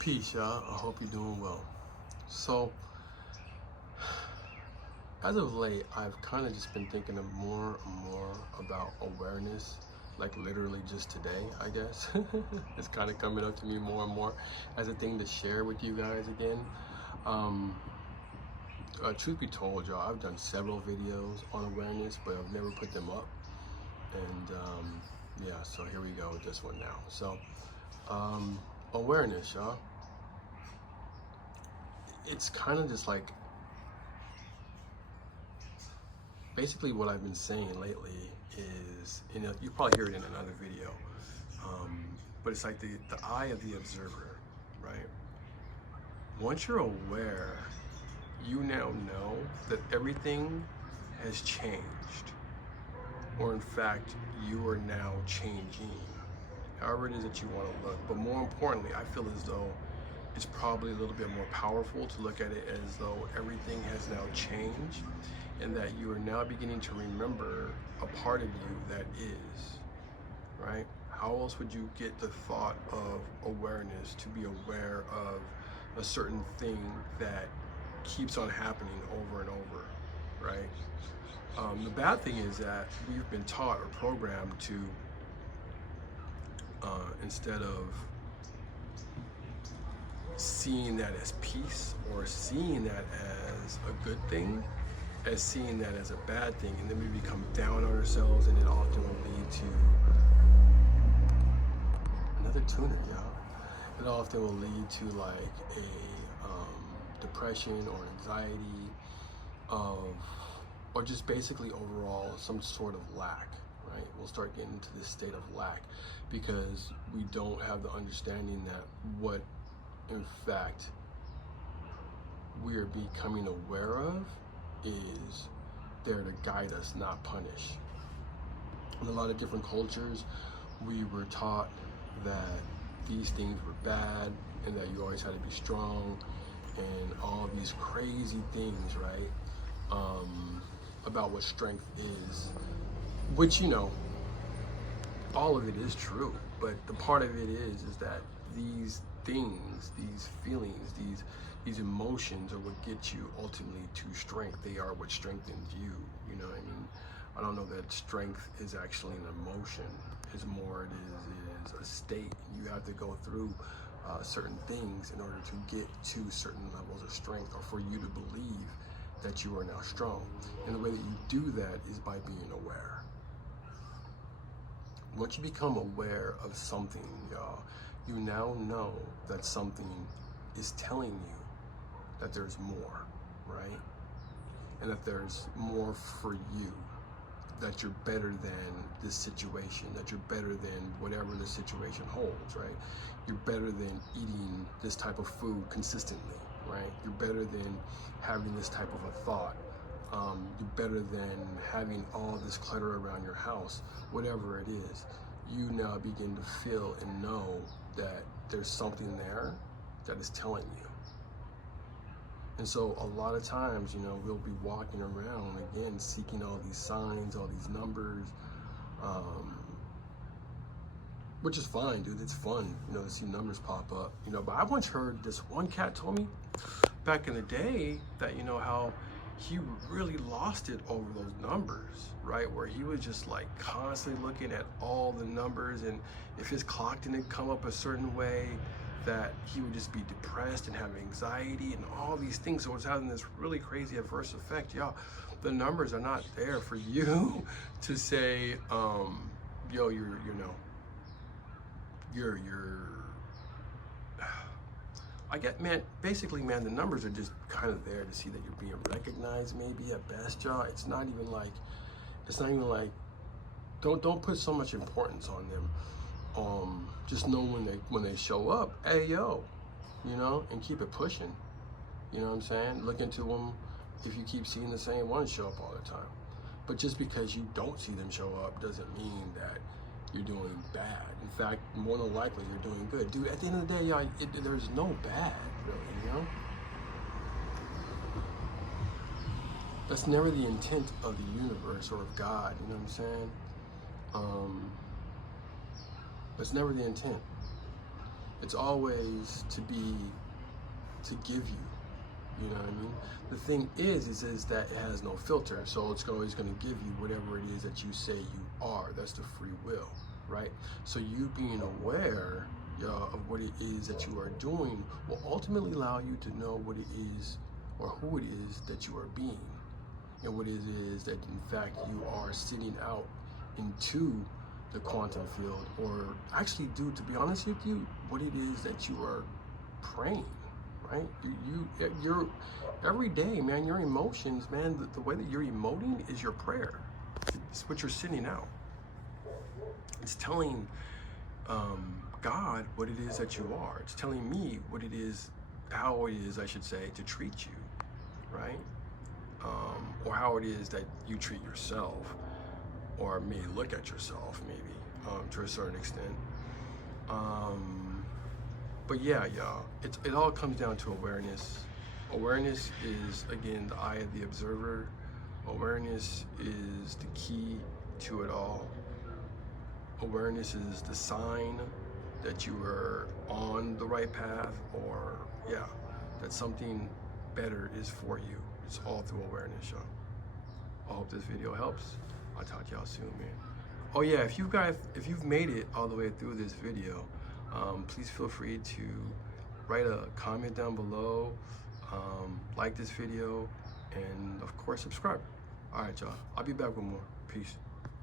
Peace, y'all. I hope you're doing well. So, as of late, I've kind of just been thinking of more and more about awareness, like literally just today, I guess. It's kind of coming up to me more and more as a thing to share with you guys again. Um, Truth be told, y'all, I've done several videos on awareness, but I've never put them up. And yeah, so here we go with this one now. So, awareness, y'all. It's kind of just like basically what I've been saying lately is, you probably hear it in another video, but it's like the eye of the observer, right? Once you're aware, you now know that everything has changed, or in fact, you are now changing, however it is that you want to look. But more importantly, I feel as though it's probably a little bit more powerful to look at it as though everything has now changed and that you are now beginning to remember a part of you that is, right? How else would you get the thought of awareness to be aware of a certain thing that keeps on happening over and over, right? The bad thing is that we've been taught or programmed to, instead of seeing that as peace or seeing that as a good thing, as seeing that as a bad thing, and then we become down on ourselves, and it often will lead to another tuner, y'all. It often will lead to like a depression or anxiety or just basically overall some sort of lack, right? We'll start getting into this state of lack because we don't have the understanding that what in fact we are becoming aware of is there to guide us, not punish. In a lot of different cultures, we were taught that these things were bad and that you always had to be strong and all of these crazy things, right? About what strength is, which, all of it is true, but the part of it is that these things, these feelings, these emotions are what get you ultimately to strength. They are what strengthens you. You know what I mean? I don't know that strength is actually an emotion. It's more it is a state. You have to go through certain things in order to get to certain levels of strength, or for you to believe that you are now strong. And the way that you do that is by being aware. Once you become aware of something, y'all, you now know that something is telling you that there's more, right? And that there's more for you, that you're better than this situation, that you're better than whatever the situation holds, right? You're better than eating this type of food consistently, right? You're better than having this type of a thought. You're better than having all this clutter around your house, whatever it is. You now begin to feel and know that there's something there that is telling you. And so a lot of times, we'll be walking around again, seeking all these signs, all these numbers, which is fine, dude. It's fun, to see numbers pop up, but I once heard this one cat told me back in the day that, how he really lost it over those numbers, right? Where he was just like constantly looking at all the numbers, and if his clock didn't come up a certain way, that he would just be depressed and have anxiety and all these things. So it's having this really crazy adverse effect. Y'all, the numbers are not there for you to say, yo, I get, man, basically, man, the numbers are just kind of there to see that you're being recognized, maybe at best, y'all. It's not even like, don't put so much importance on them. Just know when they show up, hey, yo, and keep it pushing. You know what I'm saying? Look into them if you keep seeing the same ones show up all the time. But just because you don't see them show up doesn't mean that you're doing bad. In fact, more than likely, you're doing good. Dude, at the end of the day, y'all, there's no bad, really, That's never the intent of the universe or of God, you know what I'm saying? That's never the intent. It's always to give you. You know what I mean? The thing is that it has no filter, so it's always going to give you whatever it is that you say you are. That's the free will, right? So you being aware of what it is that you are doing will ultimately allow you to know what it is or who it is that you are being, and what it is that in fact you are sending out into the quantum field, or actually, dude, to be honest with you, what it is that you are praying. Right? You're every day, man, your emotions, man, the way that you're emoting is your prayer. It's what you're sending out. It's telling God what it is that you are. It's telling me what it is, how it is, I should say, to treat you, right? Or how it is that you treat yourself, or may look at yourself, maybe, to a certain extent. But yeah, y'all, it all comes down to awareness. Awareness is, again, the eye of the observer. Awareness is the key to it all. Awareness is the sign that you are on the right path, or, yeah, that something better is for you. It's all through awareness, y'all. I hope this video helps. I'll talk to y'all soon, man. Oh yeah, if you've made it all the way through this video, please feel free to write a comment down below, like this video, and of course subscribe. All right, y'all. I'll be back with more. Peace.